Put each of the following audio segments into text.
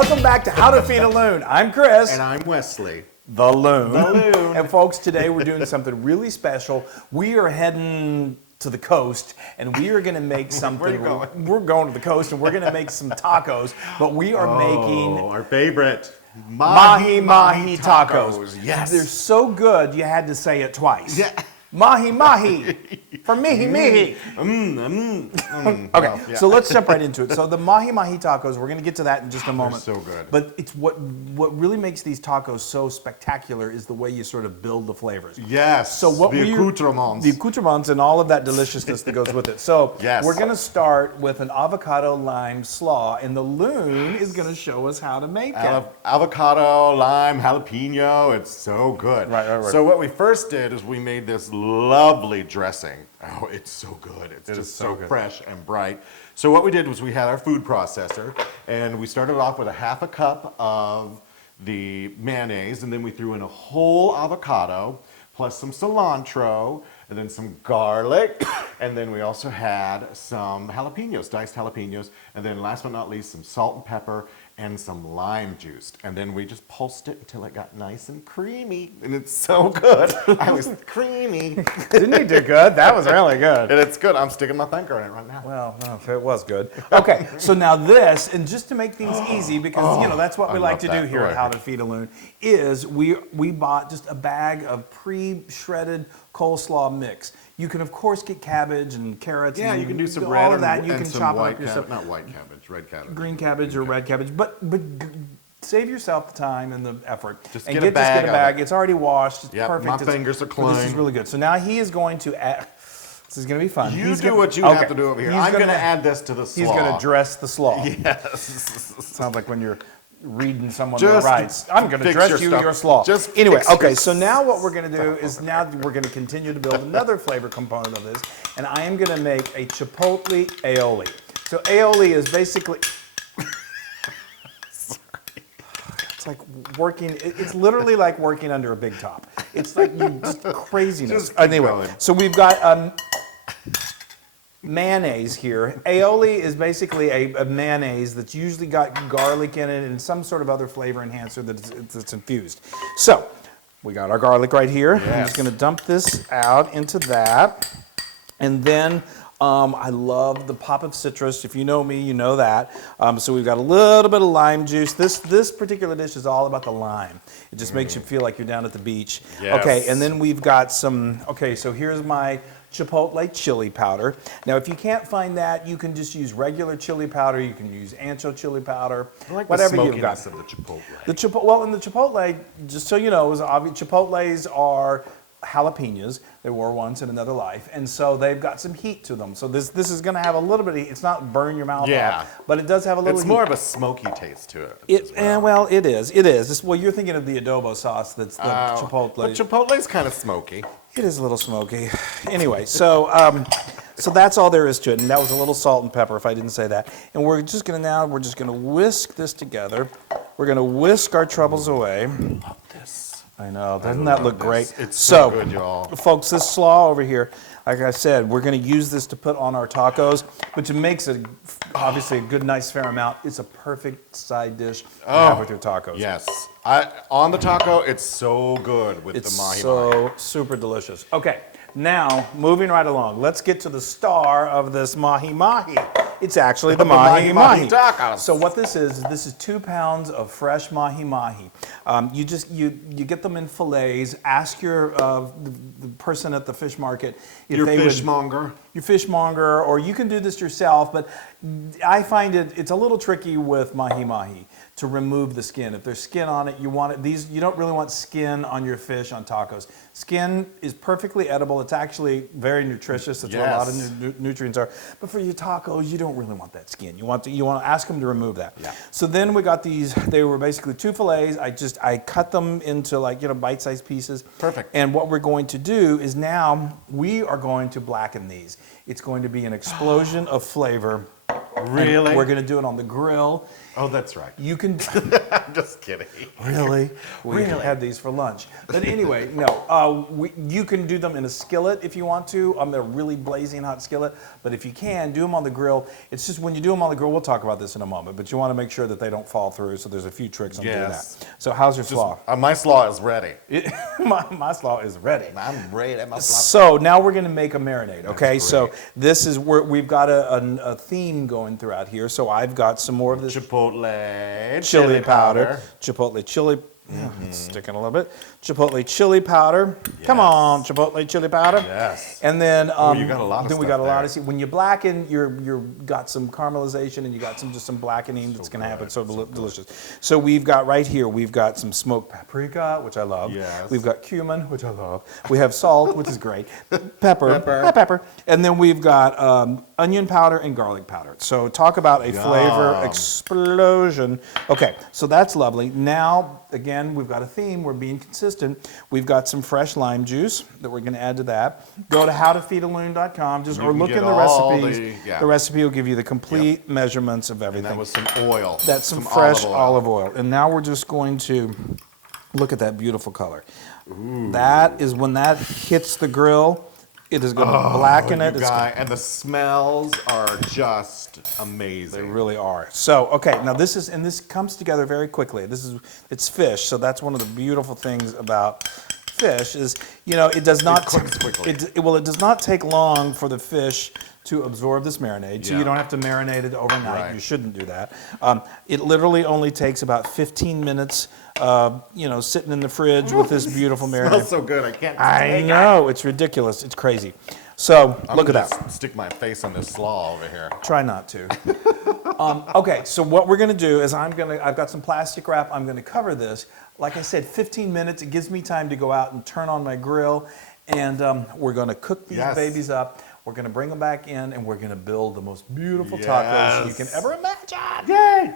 Welcome back to How to Feed a Loon. I'm Chris. And I'm Wesley. The Loon. The Loon. And folks, today we're doing something really special. We are heading to the coast, and we are going to make something. Where are you going? We're going to the coast, and we're going to make some tacos. But we are making our favorite mahi-mahi tacos. Yes. They're so good, you had to say it twice. Yeah. Mahi-mahi. For mihi-mihi. Okay, Well, yeah. so let's jump right into it. So the mahi-mahi tacos, we're going to get to that in just a moment. so good. But it's what really makes these tacos so spectacular is the way you sort of build the flavors. Yes. So what the accoutrements. The accoutrements and all of that deliciousness that goes with it. So Yes. we're going to start with an avocado-lime slaw, and the Loon is going to show us how to make it. Avocado, lime, jalapeno. It's so good. Right. So what we first did is we made this lovely dressing. Oh, it's so good. It's just so good. fresh and bright. So what we did was we had our food processor, and we started off with a half a cup of the mayonnaise, and then we threw in a whole avocado, plus some cilantro, and then some garlic, and then we also had some jalapenos, diced jalapenos, and then last but not least, some salt and pepper, and some lime juice. And then we just pulsed it until it got nice and creamy, and it's so good. I was creamy. Didn't you do good? That was really good. And it's good. I'm sticking my finger in it right now. Well, no, it was good. Okay, so now this, and just to make things easy, because that's what we I like love to that. do here Go at ahead. How to Feed a Loon, is we bought just a bag of pre-shredded coleslaw mix. You can of course get cabbage and carrots. Yeah, and you can do some all red of that. and, You and can some chop white up yourself. not white cabbage, red cabbage. Green cabbage or red cabbage, but save yourself the time and the effort. Just and get a bag of it. It's already washed. It's Yep, perfect. my fingers are This is clean. really good. So now he is going to add. This is going to be fun. You He's do gonna- what you okay. have to do over here. He's I'm going to gonna- add this to the slaw. He's going to dress the slaw. Yes. Sounds like when you're reading someone Just their rights. I'm going to fix dress your you stuff. your slaw. Just anyway, fix your okay, so now what we're going to do is now we're going to continue to build another flavor component of this, and I am going to make a Chipotle Aioli. So Aioli is basically... It's like working, it's literally like working under a big top. It's like just craziness. Just keep Anyway, going. so we've got mayonnaise here. Aioli is basically a mayonnaise that's usually got garlic in it and some sort of other flavor enhancer that's infused. So we got our garlic right here. I'm Yes. just going to dump this out into that. And then I love the pop of citrus. If you know me, you know that. So we've got a little bit of lime juice. This particular dish is all about the lime. It just makes you feel like you're down at the beach. Yes. Okay, and then we've got some, so here's my Chipotle chili powder. Now, if you can't find that, you can just use regular chili powder. You can use ancho chili powder, I like whatever the you've got. smokiness of the chipotle. And the Chipotle, just so you know, is obvious. Chipotles are jalapenos. They were once in another life, and so they've got some heat to them. So this is going to have a little bit of heat. It's not burn your mouth off, but it does have a little It's heat. more of a smoky taste to it. Well, it is. It is. Well, you're thinking of the adobo sauce that's the Chipotle. But Chipotle's kind of smoky. It is a little smoky. Anyway, so that's all there is to it. And that was a little salt and pepper, if I didn't say that. And we're just gonna whisk this together. We're gonna whisk our troubles away. Love this. I know, doesn't that look great? It's so good, y'all. Folks, this slaw over here, like I said, we're gonna use this to put on our tacos, which makes it obviously a good, nice, fair amount. It's a perfect side dish to have with your tacos. Yes. On the taco, it's so good with It's the mahi-mahi. so super delicious. Okay, now moving right along, let's get to the star of this mahi-mahi. It's actually the mahi-mahi. tacos. So what this is 2 pounds of fresh mahi-mahi. You get them in fillets. Ask your the person at the fish market if Your they would. fishmonger. Your fishmonger, or you can do this yourself, but I find it's a little tricky with mahi-mahi to remove the skin. If there's skin on it, you don't really want skin on your fish on tacos. Skin is perfectly edible. It's actually very nutritious. That's where a lot of nutrients are. But for your tacos, you don't really want that skin. You want to ask them to remove that. Yeah. So then we got these. They were basically 2 fillets. I cut them into bite-sized pieces. Perfect. And what we're going to do is now we are going to blacken these. It's going to be an explosion of flavor. Really? We're going to do it on the grill. Oh, that's right. You can. I'm just kidding. Really? We Really? had these for lunch. But anyway, no. You can do them in a skillet if you want to. A really blazing hot skillet. But if you can, do them on the grill. It's just when you do them on the grill, we'll talk about this in a moment. But you want to make sure that they don't fall through. So there's a few tricks on doing Yes. that. So how's your slaw? My slaw is ready. My slaw is ready. I'm ready. My slaw. So now we're going to make a marinade, okay? great. So this is where we've got a theme going throughout here. So I've got some more of this Chipotle chili powder. Chipotle chili. It's sticking a little bit. Chipotle chili powder. Come on, Chipotle chili powder. Yes. And then you got a lot of then we stuff got a lot there. of when you blacken, you're got some caramelization and you got some blackening that's going to happen. So delicious. So we've got right here. We've got some smoked paprika, which I love. Yes. We've got cumin, which I love. We have salt, which is great. Pepper. And then we've got onion powder and garlic powder. So talk about a flavor explosion. Okay, so that's lovely. Now, again, we've got a theme. We're being consistent. We've got some fresh lime juice that we're going to add to that. Go to howtofeedaloon.com or look in the recipes. The recipe will give you the complete measurements of everything. And that was some oil. That's some fresh olive oil. And now we're just going to look at that beautiful color. Ooh. That is when that hits the grill. It is going to blacken it. And the smells are just amazing. They really are. So, okay, now this comes together very quickly. It's fish, so that's one of the beautiful things about fish is, it does not cooks quickly. It does not take long for the fish to absorb this marinade, so you don't have to marinate it overnight. Right. You shouldn't do that. It literally only takes about 15 minutes, sitting in the fridge with this beautiful marinade. It smells so good. I can't. I know, it's ridiculous. It's crazy. So look at that. Stick my face on this slaw over here. Try not to. Okay, so what we're going to do is I've got some plastic wrap. I'm going to cover this. Like I said, 15 minutes. It gives me time to go out and turn on my grill, and we're going to cook these babies up. We're going to bring them back in, and we're going to build the most beautiful tacos you can ever imagine. Yay!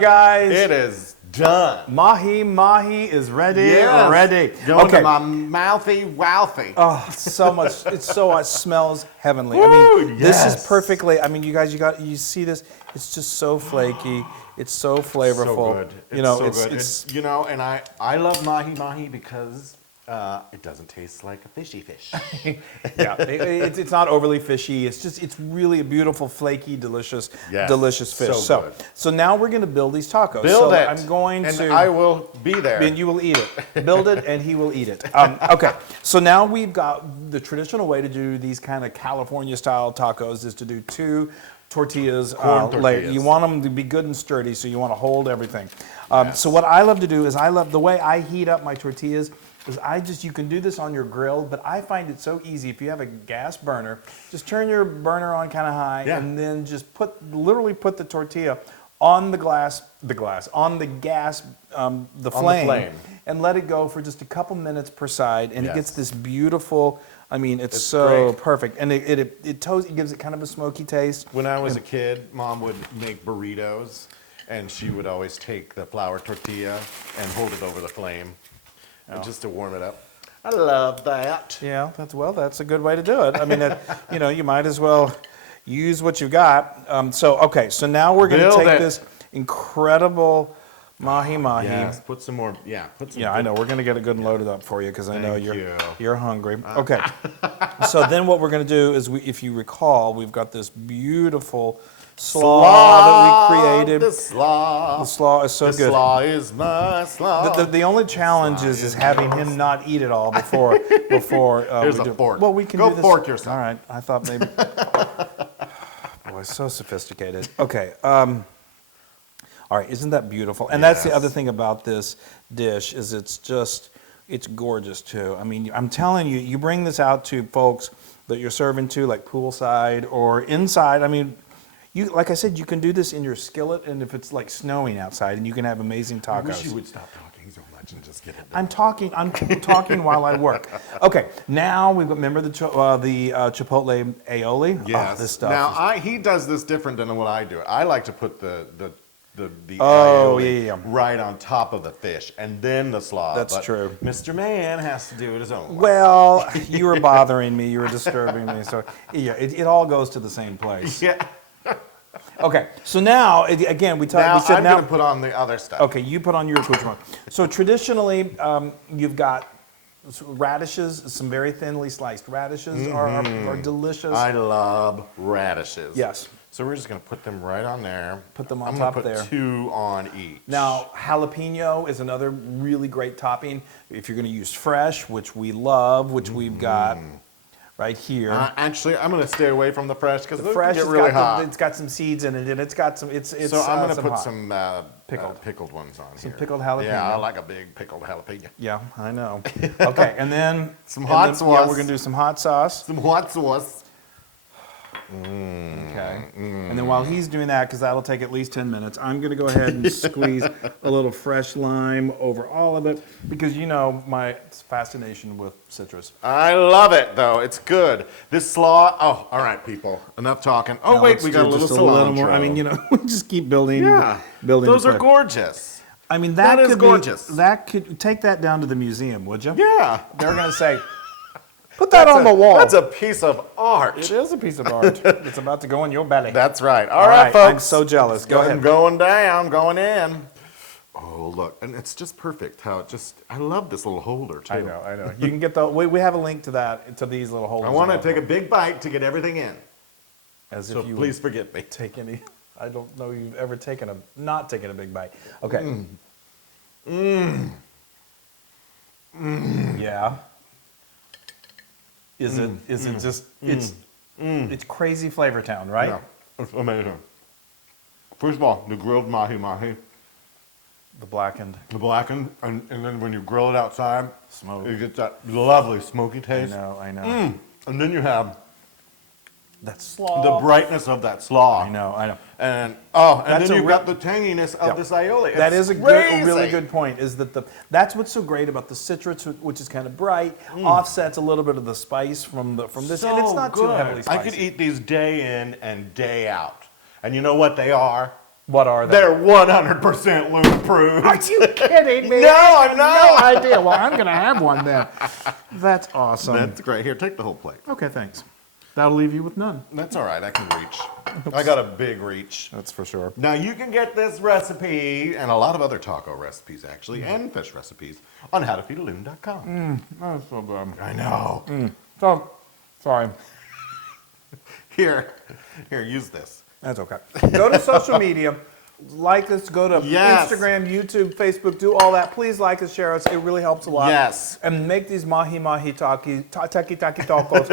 Guys, It is done. Mahi-Mahi is ready. Yes. Ready. Going to my mouthy wouthy. Oh, so much. It smells heavenly. Woo, this is perfectly. You see this? It's just so flaky. It's so flavorful. So good. It's good. And I love mahi-mahi because it doesn't taste like a fishy fish. it's not overly fishy. It's really a beautiful, flaky, delicious fish. So now we're going to build these tacos. Build it. I'm going to. And I will be there. And you will eat it. Build it, and he will eat it. Okay. So now we've got the traditional way to do these kind of California-style tacos is to do 2 tortillas. Tortillas. You want them to be good and sturdy, so you want to hold everything. So what I love to do is the way I heat up my tortillas is you can do this on your grill, but I find it so easy. If you have a gas burner, just turn your burner on kind of high, and then just literally put the tortilla on the gas, the flame, and let it go for just a couple minutes per side, and it gets this beautiful. It's so great. perfect, and it gives it kind of a smoky taste. When I was a kid, Mom would make burritos, and she would always take the flour tortilla and hold it over the flame, just to warm it up. I love that. Yeah, that's a good way to do it. You might as well use what you've got. So now we're going to take this incredible mahi-mahi. Yes, put some more. Yeah, I know. We're going to get it good and loaded up for you because I know you're hungry. Okay. So then what we're going to do is, if you recall, we've got this beautiful slaw that we created. The slaw is so good. The slaw is my slaw. The only challenge is having him not eat it all before Here's we do. a fork. Well, we can Go do this. fork yourself. All right. I thought maybe. Boy, so sophisticated. Okay. All right, isn't that beautiful? And that's the Yes. other thing about this dish is it's gorgeous too. I mean, I'm telling you, you bring this out to folks that you're serving to, like poolside or inside. I mean, like I said, you can do this in your skillet, and if it's like snowing outside, and you can have amazing tacos. I wish you would stop talking so much and just get it done. I'm talking while I work. Okay, now we've got, remember the Chipotle Aioli? Yes. Oh, this stuff. Now he does this different than what I do. I like to put the Oh, aioli yeah. right on top of the fish and then the slaw. That's but true. Mr. Man has to do it his own way. Well, you were bothering me. You were disturbing me. So yeah, it all goes to the same place. Yeah. Okay, so now again we Now said I'm going to put on the other stuff. Okay, you put on your accoutrement. So traditionally, you've got radishes, some very thinly sliced radishes are delicious. I love radishes. Yes. So we're just going to put them right on there. Put them on I'm top gonna put there. 2 on each. Now, jalapeno is another really great topping. If you're going to use fresh, which we love, which we've got right here. Actually, I'm going to stay away from the fresh because those Fresh can has get really got hot. it's got some seeds in it, and it's got some. It's So I'm going to put hot. some Pickled. pickled ones on Some here. pickled jalapeno. Yeah, I like a big pickled jalapeno. Yeah, I know. Okay, and then Some hot Yeah, sauce. we're gonna do some hot sauce. Some hot sauce. Okay. And then while he's doing that, because that'll take at least 10 minutes, I'm going to go ahead and squeeze a little fresh lime over all of it, because you know my fascination with citrus. I love it, though. It's good. This slaw. Oh, all right, people. Enough talking. Oh, Now wait, let's we got do a little just cilantro. more. I mean, you know, we just keep building. Yeah. building. Those the are flavor. gorgeous. I mean, That is could gorgeous. That could take that down to the museum, would you? Yeah. They're going to say, put that on the wall. That's a piece of art. It is a piece of art. It's about to go in your belly. That's right. All All right, folks. I'm so jealous. Go ahead. I'm going down, going in. Oh, look. And it's just perfect how it just, I love this little holder, too. I know. You can get we have a link to that, to these little holders. I want to take a big bite to get everything in. As So if you please forgive me. take any. I don't know you've ever not taken a big bite. Okay. Yeah. Is it just it's crazy Flavor Town, right? Yeah, it's amazing. First of all, the grilled mahi-mahi, The blackened. the blackened, and then when you grill it outside, Smoke. you get that lovely smoky taste. I know. And then you have That's slaw. the brightness of that slaw. I know. And That's then a you've re- got the tanginess of Yeah. this aioli. That It's is a crazy. really good point. Is that that's what's so great about the citrus, which is kind of bright, offsets a little bit of the spice from this, So and it's not too good. heavily spicy. I could eat these day in and day out. And you know what they are? What are they? They're 100% Loon approved. Are you kidding me? No, I'm not. No idea. Well, I'm gonna have one then. That's awesome. That's great. Here, take the whole plate. Okay, thanks. That'll leave you with none. That's all right. I can reach. I got a big reach. That's for sure. Now, you can get this recipe and a lot of other taco recipes, actually, and fish recipes on howtofeedaloon.com. That's so good. I know. So, sorry. Here, use this. That's okay. Go to social media. Like us, go to Yes. Instagram, YouTube, Facebook, do all that. Please like us, share us. It really helps a lot. Yes. And make these mahi-mahi taki tacos.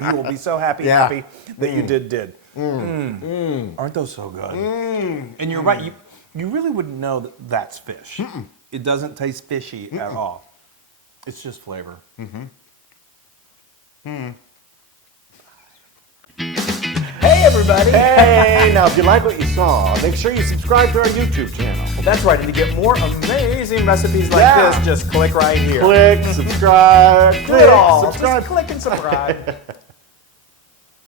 You will be so happy Yeah. that you did. Aren't those so good? And you're right. You really wouldn't know that that's fish. It doesn't taste fishy at all. It's just flavor. Hey, everybody. Hey, now if you like what you saw, make sure you subscribe to our YouTube channel. That's right. And to get more amazing recipes like Yeah. this, just click right here. Click, subscribe, Do it all. subscribe. Just click and subscribe.